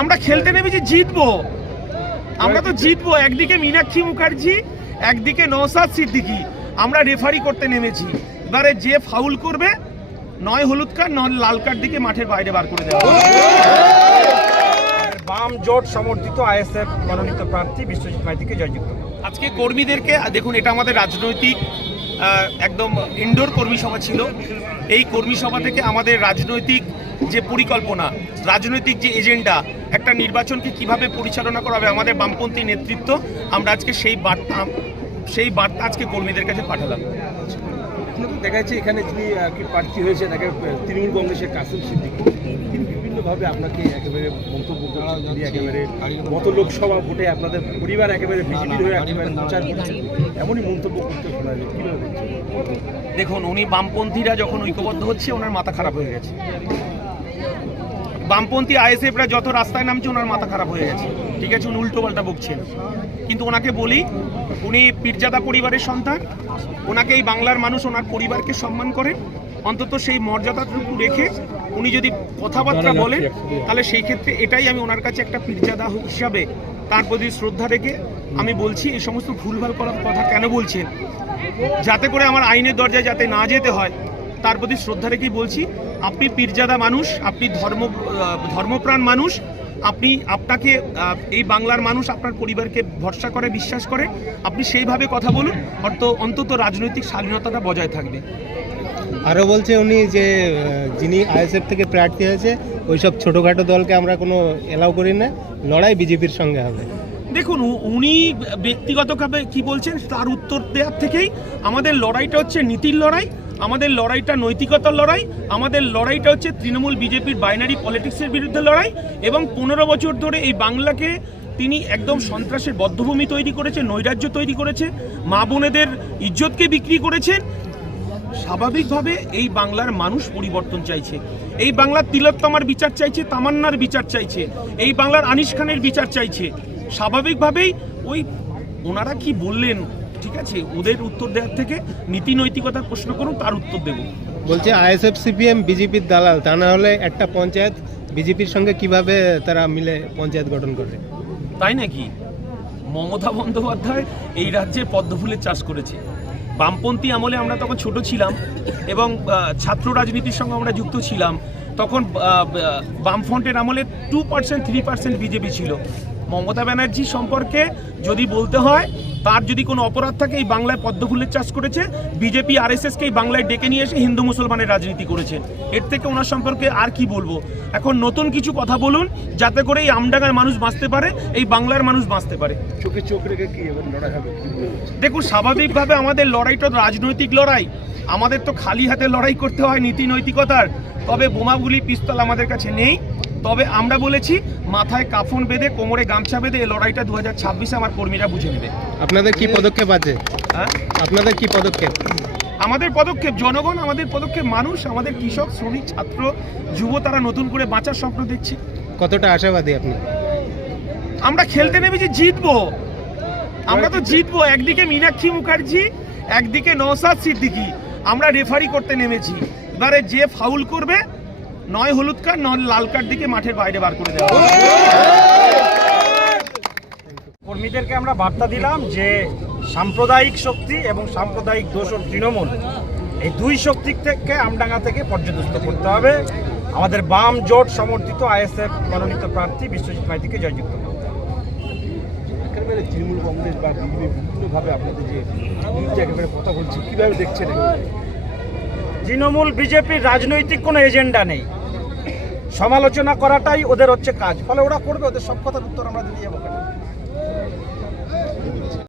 আমরা খেলতে নেমেছি, জিতবো, আমরা তো জিতবো। একদিকে মীনাক্ষী মুখার্জি, একদিকে নওশাদ সিদ্দিকী, আমরা রেফারি করতে নেমেছি। এবারে যে ফাউল করবে, নয় হলুদ কার্ড নয় লাল কার্ড দিকে মাঠের বাইরে বার করে দেওয়া। বাম জোট সমর্থিত আইএসএফ মনোনীত প্রার্থী বিশ্বজিৎ মাইতিকে জয়যুক্ত। আজকে কর্মীদেরকে দেখুন, এটা আমাদের রাজনৈতিক একদম ইনডোর কর্মী সভা ছিল। এই কর্মী সভা থেকে আমাদের রাজনৈতিক যে পরিকল্পনা, রাজনৈতিক যে এজেন্ডা, একটা নির্বাচনকে কিভাবে পরিচালনা করা হবে, আমাদের বামপন্থী নেতৃত্ব, আমরা আজকে সেই বার্তা আজকে কর্মীদের কাছে পাঠালাম। দেখা যাচ্ছে এখানে যিনি প্রার্থী হয়েছেন তৃণমূল কংগ্রেসের কাসিম সিদ্দিকী, তিনি বিভিন্নভাবে আপনাকে একেবারে মন্তব্য করছেন, তিনি একেবারে গত লোকসভা ভোটে আপনাদের পরিবার একেবারে বিজেপির হয়ে একেবারে প্রচার করছে, এমনই মন্তব্য করতে শোনা যায়। কীভাবে দেখছেন? দেখুন, উনি বামপন্থীরা যখন ঐক্যবদ্ধ হচ্ছে, ওনার মাথা খারাপ হয়ে গেছে। বামপন্থী আইএসএফরা যত রাস্তায় নামছে, ওনার মাথা খারাপ হয়ে গেছে। ঠিক আছে, উনি উল্টো পাল্টা বকছেন, কিন্তু ওনাকে বলি, উনি পীরজাদা পরিবারের সন্তান। ওনাকে এই বাংলার মানুষ ওনার পরিবারকে সম্মান করেন, অন্তত সেই মর্যাদাটুকু রেখে উনি যদি কথাবার্তা বলেন, তাহলে সেই ক্ষেত্রে এটাই আমি ওনার কাছে একটা পীরজাদা হিসাবে তার প্রতি শ্রদ্ধা রেখে আমি বলছি, এই সমস্ত ভুলভাল করার কথা কেন বলছেন, যাতে করে আমার আইনের দরজায় যাতে না যেতে হয়, তার প্রতি শ্রদ্ধা রেখেই বলছি। আপনি পীরজাদা মানুষ, আপনি ধর্মপ্রাণ মানুষ, আপনাকে এই বাংলার মানুষ আপনার পরিবারকে ভরসা করে, বিশ্বাস করে, আপনি সেইভাবে কথা বলুন, অন্তত রাজনৈতিক স্বাধীনতাটা বজায় থাকবে। আরও বলছে উনি যে যিনি আইএসএফ থেকে প্রার্থী হয়েছে, ওইসব ছোটোখাটো দলকে আমরা কোনো এলাও করি না, লড়াই বিজেপির সঙ্গে হবে। দেখুন, উনি ব্যক্তিগতভাবে কি বলছেন তার উত্তর দেওয়ার থেকেই আমাদের লড়াইটা হচ্ছে নীতির লড়াই, আমাদের লড়াইটা নৈতিকতার লড়াই, আমাদের লড়াইটা হচ্ছে তৃণমূল বিজেপির বাইনারি পলিটিক্সের বিরুদ্ধে লড়াই। এবং 15 বছর ধরে এই বাংলাকে তিনি একদম সন্ত্রাসের বদ্ধভূমি তৈরি করেছে, নৈরাজ্য তৈরি করেছে, মা বোনেদের ইজ্জতকে বিক্রি করেছেন। স্বাভাবিকভাবে এই বাংলার মানুষ পরিবর্তন চাইছে, এই বাংলার তিলোত্তমার বিচার চাইছে, তামান্নার বিচার চাইছে, এই বাংলার আনিস খানের বিচার চাইছে। স্বাভাবিকভাবেই ওই ওনারা কি বললেন, ঠিক আছে, ওদের উত্তর দেওয়ার থেকে নীতি নৈতিকতার প্রশ্ন করুন, তার উত্তর দেব। বলছে আইএসএফ সিপিএম বিজেপির দালাল, তা না হলে একটা পঞ্চায়েত বিজেপির সঙ্গে কিভাবে তারা মিলে পঞ্চায়েত গঠন করে? তাই নাকি? মমতা বন্দ্যোপাধ্যায় এই রাজ্যের পদ্মফুলের চাষ করেছে। বামপন্থী আমলে আমরা তখন ছোট ছিলাম এবং ছাত্র রাজনীতির সঙ্গে আমরা যুক্ত ছিলাম, তখন বামফ্রন্টের আমলে 2% 3% বিজেপি ছিল। মমতা ব্যানার্জি সম্পর্কে যদি বলতে হয়, তার যদি কোনো অপরাধ থাকে, এই বাংলায় পদ্মফুলের চাষ করেছে, বিজেপি আরএসএসকে এই বাংলায় ডেকে নিয়ে এসে হিন্দু মুসলমানের রাজনীতি করেছে। এর থেকে ওনার সম্পর্কে আর কি বলবো? এখন নতুন কিছু কথা বলুন, যাতে করে এই আমডাঙ্গার মানুষ বাঁচতে পারে, এই বাংলার মানুষ বাঁচতে পারে। চোখে চোখ রেখে কি এবার লড়াই হবে? দেখুন, স্বাভাবিকভাবে আমাদের লড়াইটা রাজনৈতিক লড়াই, আমাদের তো খালি হাতে লড়াই করতে হয় নীতি নৈতিকতার। তবে বোমাগুলি পিস্তল আমাদের কাছে নেই। তবে আমরা বলেছি, মাথায় কাফন বেঁধে, কোমরে গামছা বেঁধে এই লড়াইটা 2026-এ আমার কর্মীরা বুঝে নেবে। আপনাদের কি পদক্ষেপ আছে? হ্যাঁ, আপনাদের কি পদক্ষেপ? আমাদের পদক্ষেপ জনগণ, আমাদের পদক্ষেপ মানুষ, আমাদের কৃষক, শ্রমিক, ছাত্র, যুব, তারা নতুন করে বাঁচার স্বপ্ন দেখছে। কতটা আশাবাদী আপনি? আমরা খেলতে নেমেছি, জিতবো, আমরা তো জিতবো। একদিকে মীনাক্ষী মুখার্জি, একদিকে নওশাদ সিদ্দিকী, আমরা রেফারি করতে নেমেছি। এবারে যে ফাউল করবে, নয় হলুদ কার্ড নয় লাল কার্ড দিকে মাঠের বাইরে বার করে দেওয়া। কর্মীদেরকে আমরা বার্তা দিলাম যে সাম্প্রদায়িক শক্তি এবং সাম্প্রদায়িক দোসর তৃণমূল, এই দুই শক্তি থেকে আমডাঙ্গা থেকে পর্যদস্ত করতে হবে। আমাদের বাম জোট সমর্থিত আইএসএফ মনোনীত প্রার্থী বিশ্বজিৎ মাইতিকে জয়যুক্ত। একেবারে তৃণমূল কংগ্রেস বা বিজেপি বিভিন্নভাবে আপনাদের যে একেবারে কথা বলছে, কীভাবে দেখছেন? তৃণমূল বিজেপির রাজনৈতিক কোনো এজেন্ডা নেই, সমালোচনা করাটাই ওদের হচ্ছে কাজ, ফলে ওরা করবে, ওদের সব কথার উত্তর আমরা দিয়ে যাবো।